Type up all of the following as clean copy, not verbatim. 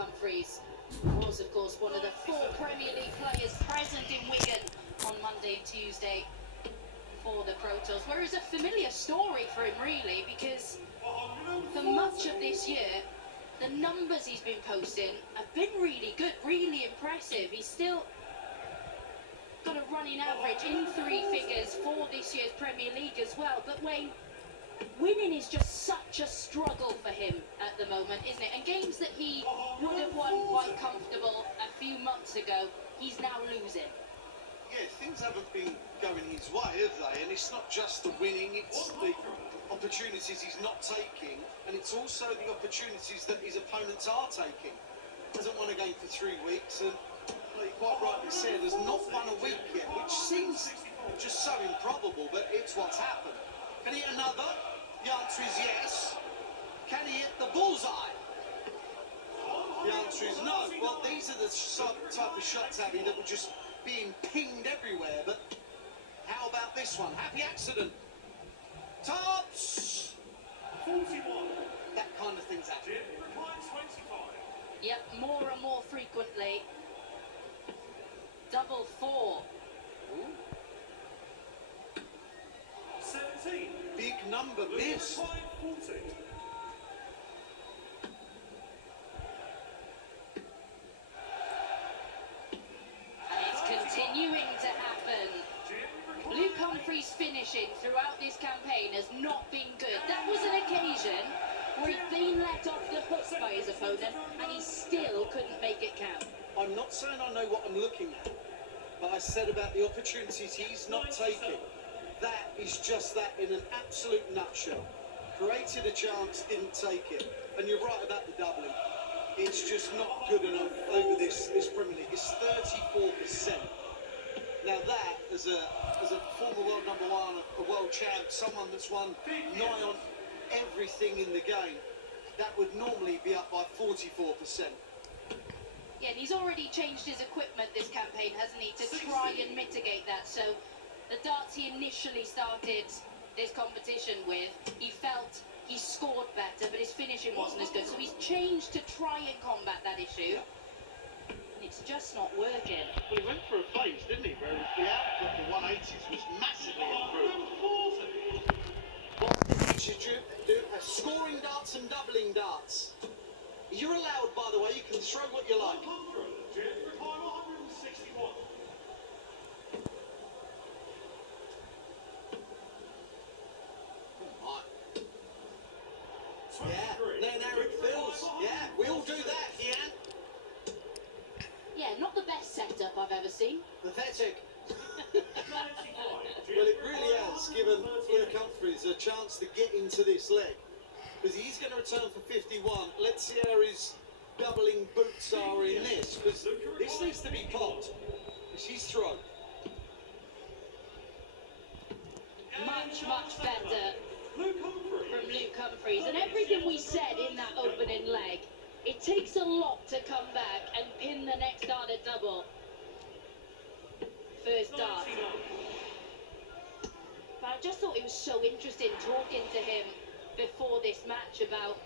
Humphries was, of course, one of the 4 Premier League players present in Wigan on Monday and Tuesday for the Protos. Whereas a familiar story for him, really, because for much of this year, the numbers he's been posting have been really good, really impressive. He's still got a running average in 3 figures for this year's Premier League as well. But Wayne, winning is just such a struggle for him at the moment, isn't it? And games that he would have won quite comfortable a few months ago, he's now losing. Yeah, things haven't been going his way, have they? And it's not just the winning, it's the opportunities he's not taking, and it's also the opportunities that his opponents are taking. Hasn't won a game for 3 weeks, and like quite rightly said, has not won a week yet, which seems just so improbable, but it's what's happened. Can he hit another? The answer is yes. Can he hit the bullseye? The answer is no. Well, these are the type of shots, Abby, that were just being pinged everywhere, but how about this one? Happy accident. Tops! 41. That kind of thing's happening. 25. Yep, more and more frequently. Double 4. Ooh. 17. Big number missed. 40. And it's continuing to happen. Luke Humphries' finishing throughout this campaign has not been good. That was an occasion where he'd been let off the hook by his opponent and he still couldn't make it count. I'm not saying I know what I'm looking at, but I said about the opportunities he's not taking. That is just that in an absolute nutshell. Created a chance, didn't take it. And you're right about the doubling. It's just not good enough over this Premier League. It's 34%. Now that, as a former world #1, a world champ, someone that's won nigh on everything in the game, that would normally be up by 44%. Yeah, and he's already changed his equipment this campaign, hasn't he, to try and mitigate that. So the darts he initially started this competition with, he felt he scored better, but his finishing wasn't as good. So he's changed to try and combat that issue. And it's just not working. Well, he went for a phase, didn't he? Where the output, the 180s, was massively improved. What's the future do? Scoring darts and doubling darts. You're allowed, by the way, you can throw what you like. 161. Yeah, letting Eric Fields. Yeah, we all do that, Ian. Yeah, not the best setup I've ever seen. Pathetic. Well, it really has given Luke Humphries a chance to get into this leg. Because he's going to return for 51. Let's see how his doubling boots are in this. Because this needs to be popped. It's his throw. Much, much better from Luke Humphries. And everything we said in that opening leg, it takes a lot to come back and pin the next dart at double. First dart. But I just thought it was so interesting talking to him before this match about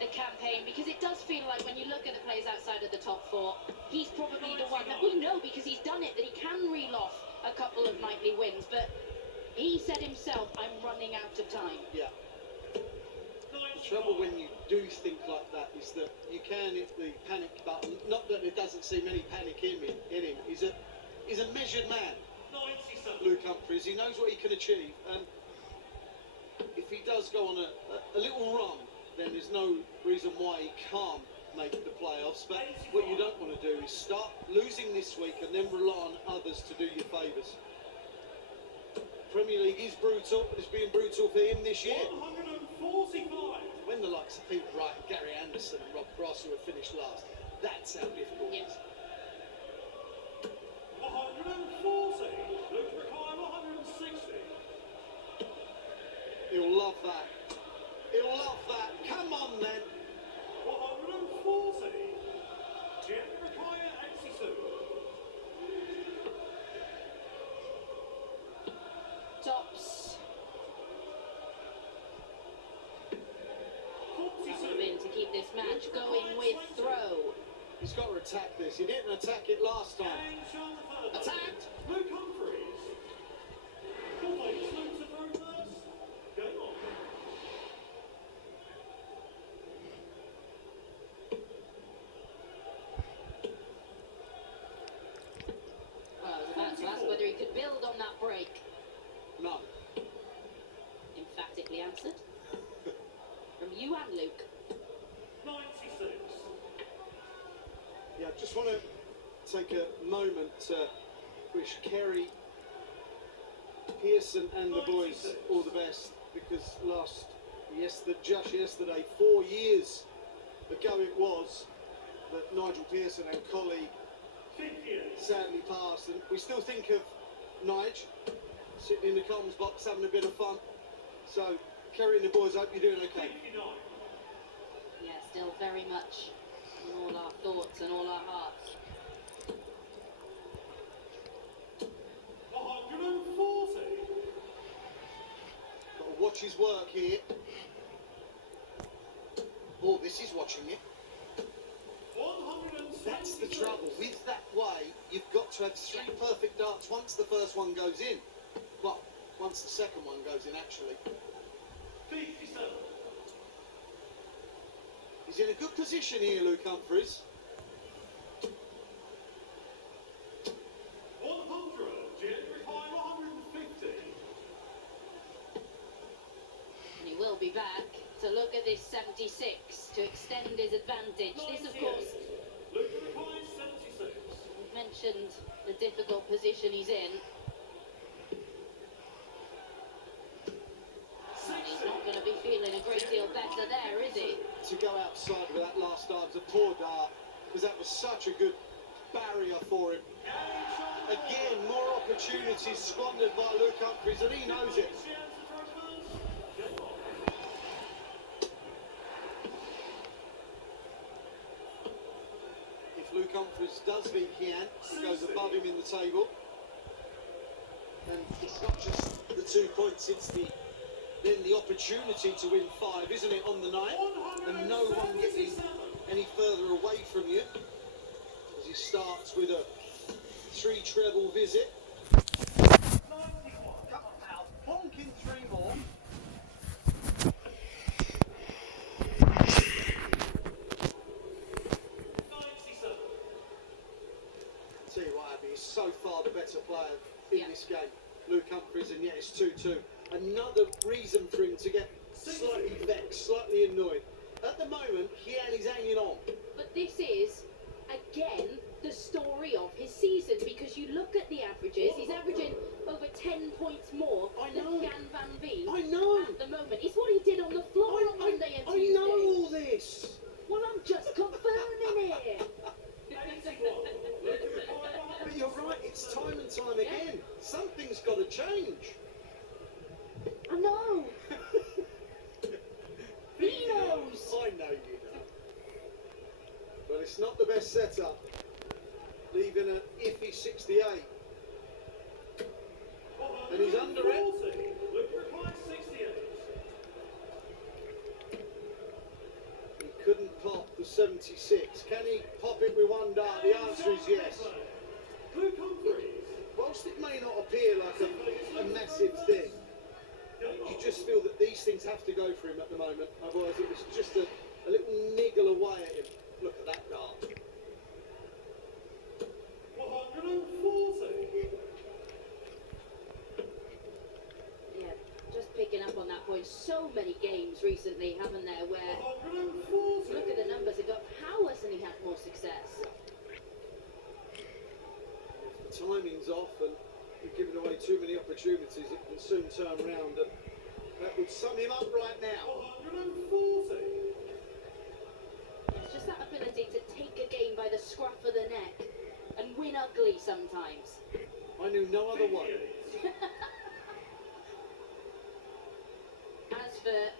the campaign, because it does feel like when you look at the players outside of the top 4, he's probably the one that we know, because he's done it, that he can reel off a couple of nightly wins. But he said himself, I'm running out of time. Yeah. The trouble when you do think like that is that you can hit the panic button. Not that there doesn't seem any panic in him. He's a measured man, Luke Humphries. He knows what he can achieve. And if he does go on a little run, then there's no reason why he can't make the playoffs. But what you don't want to do is start losing this week and then rely on others to do you favours. Premier League is brutal. It's been brutal for him this year. 145. When the likes of Pete Wright, Gary Anderson and Rob Ross who have finished last, that's how difficult it is. 140. Luke Mackay, 160. He'll love that. He'll love that. Come on then. 140. Jim Mackay, 82. Tops. To keep this match, going with throw. He's got to attack this. He didn't attack it last time. Gang shot the third. Attacked! Luke Humphries. Full weight, Luke to throw first. Game on. Well, I was about to ask whether he could build on that break. No. Emphatically answered. From you and Luke. 96. Yeah, I just want to take a moment to wish Kerry, Pearson and the boys all the best, because just yesterday, 4 years ago it was, that Nigel Pearson, our colleague, 58. sadly passed, and we still think of Nige sitting in the comms box having a bit of fun. So, Kerry and the boys, hope you're doing okay. 59. Yeah, still very much in all our thoughts and all our hearts. 140. Got to watch his work here. Oh, this is watching it. 170. That's the trouble. With that way, you've got to have 3 perfect darts once the first one goes in. Well, once the second one goes in, actually. 57. He's in a good position here, Luke Humphries. 100. January high 150. And he will be back to look at this 76 to extend his advantage. This, of course, Luke Mackay 76. we've mentioned the difficult position he's in. And he's not going to be feeling a great deal better there, is he? To go outside with that last dart was a poor dart, because that was such a good barrier for him. Gang shot. Again, more opportunities squandered by Luke Humphries, and he knows it. If Luke Humphries does beat Kian, he goes above him in the table. And it's not just the 2 points, it's then the opportunity to win 5, isn't it, on the night? And no one getting any further away from you, as he starts with a 3 treble visit. Come on now, bonking 3 more. Tell you what, Abby, he's so far the better player in this game, Luke Humphries, and yet it's 2-2. Another reason for him to get slightly vexed, slightly annoyed. At the moment, Kian is hanging on. But this is, again, the story of his season, because you look at the averages, he's averaging over 10 points more than Jan van Veen I know. at the moment. It's what he did on the floor on Monday and I Tuesday. know all this. Well, I'm just confirming it. But you're right, it's time and time again. Something's got to change. I know. He knows. I know you know. Well, it's not the best setup. Leaving an iffy 68. And he's under it. Luke Mackay 68. He couldn't pop the 76. Can he pop it with 1 dart? The answer is yes. Luke Humphries. Whilst it may not appear like a massive thing, you just feel that these things have to go for him at the moment. Otherwise, it was just a little niggle away at him. Look at that dart. 140. Yeah, just picking up on that point. So many games recently, haven't there, where 140. look at the numbers have got. How hasn't he had more success? If the timing's off and you're giving away too many opportunities, it can soon turn round, and that would sum him up right now. 140. It's just that ability to take a game by the scruff of the neck and win ugly sometimes. I knew no other way. As for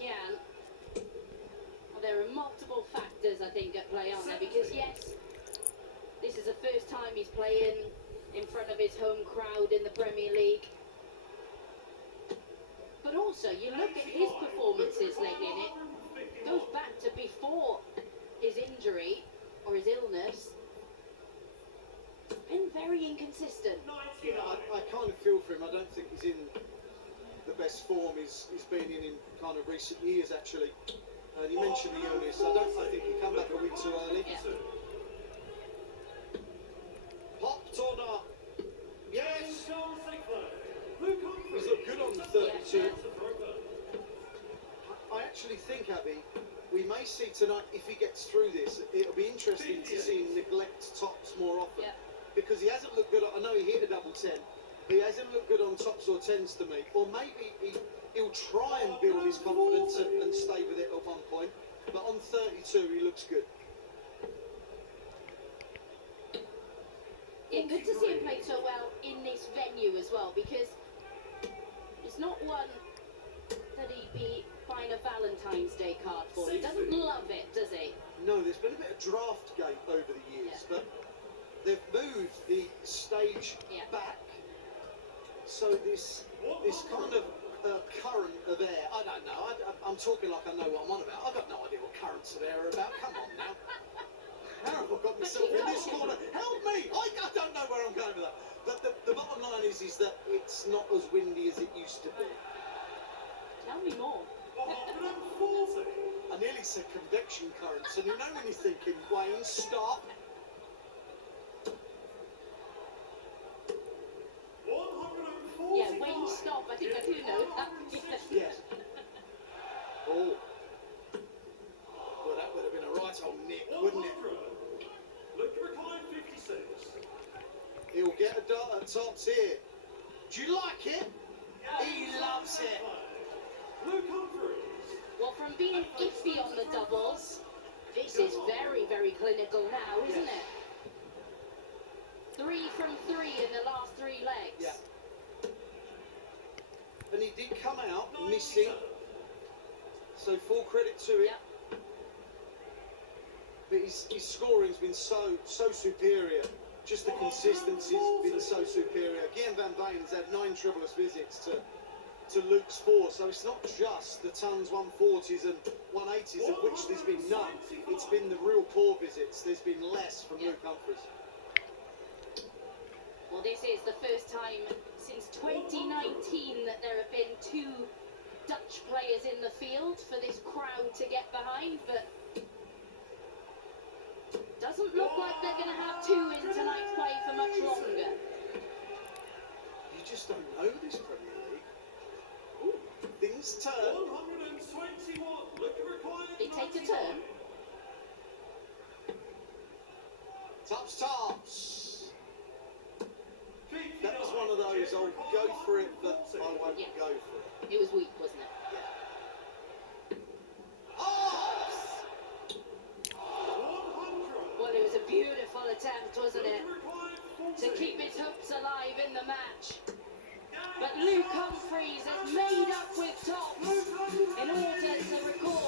Kian, well, there are multiple factors, I think, at play on there, because yes, this is the first time he's playing in front of his home crowd in the Premier League. But also, you look at his performances lately, and it goes back to before his injury or his illness. Been very inconsistent. Yeah, I kind of feel for him. I don't think he's in the best form he's been in kind of recent years, actually. And you mentioned the illness. I think he come back a week too early. Yeah. Popped or not? Yes! He's He's looked good on the 32. Yeah. I actually think, Abby, we may see tonight, if he gets through this, it'll be interesting to see him neglect tops more often. Yeah. Because he hasn't looked good. I know he hit a double 10, but he hasn't looked good on tops or 10s to me. Or maybe he'll try and build his confidence and stay with it at one point. But on 32, he looks good. Yeah, good to see him play so well in this venue as well, because it's not one that he'd be buying a Valentine's Day card for. He doesn't love it, does he? No, there's been a bit of draft gate over the years, Yeah. but they've moved the stage Yeah. back. So this kind of current of air, I don't know. I'm talking like I know what I'm on about. I've got no idea what currents of air are about. Come on now. How have I got myself in this corner? Help me! I don't know where I'm going with that. But the bottom line is that it's not as windy as it used to be. Tell me more. 140. I nearly said convection currents, and you know when you're thinking, Wayne, stop. 145. Yeah, Wayne, stop. I think I do know that. Yes. Oh. Well, that would have been a right old nick, wouldn't it? 100. Look at recline 56. He'll get a dot at tops here. Do you like it? He loves it. Luke Humphries. Well, from being iffy on the doubles, this is very, very clinical now, isn't it? 3 from 3 in the last 3 legs. Yeah. And he did come out missing, so full credit to him. Yeah. But his scoring's been so superior. Just the consistency's been so superior. Guillaume Van Veen's had 9 tripless visits to Luke's 4, so it's not just the tons 140s and 180s of which there's been none. It's been the real core visits. There's been less from Luke Humphries. Well, this is the first time since 2019 that there have been 2 Dutch players in the field for this crowd to get behind, but doesn't look like they're going to have 2 in tonight's play for much longer. You just don't know this Premier League. Ooh, things turn. 121. Look at recline They take a turn. Tops. That was one of those, I'll go for it, but I won't Yeah. go for it. It was weak, wasn't it? Oh! 100. Well, it was a beautiful attempt, wasn't Look it? at recline To 40. keep his hopes alive in the match. But Luke Humphries has made up with tops in order to record